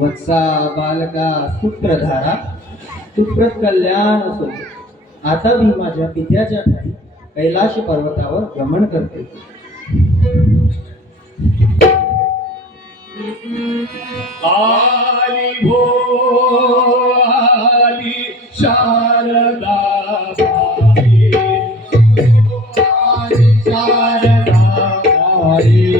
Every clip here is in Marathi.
वत्सा बालका सूत्रधारा सुप्रत कल्याण असो. आता मी माझ्या पित्याच्या ठाई कैलाश पर्वतावर भ्रमण करते. आली भो आली शारदा आली शारदा आली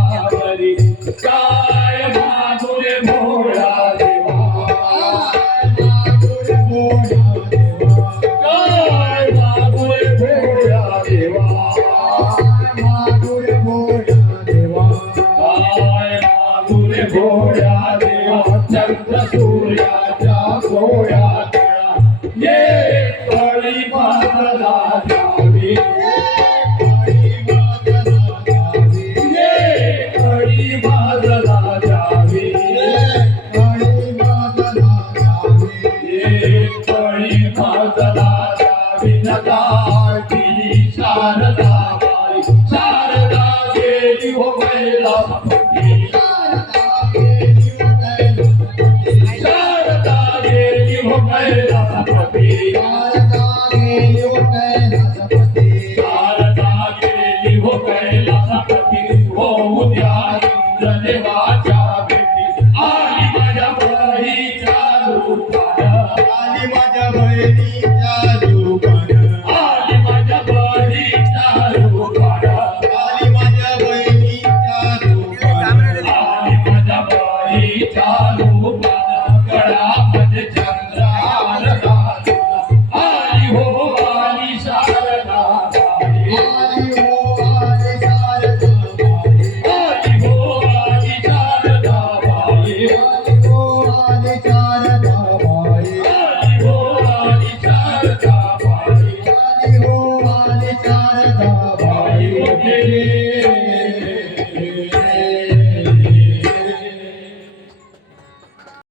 माधुर्य देवा चंद्र सूर्याच्या डोळ्यात ये कळी मातला जावी ये कळी जावी ये कळी जावी शारदा बाई शारदा गेली हो बैला आली माझ्या बळीच्या बहिणीच्या Radhika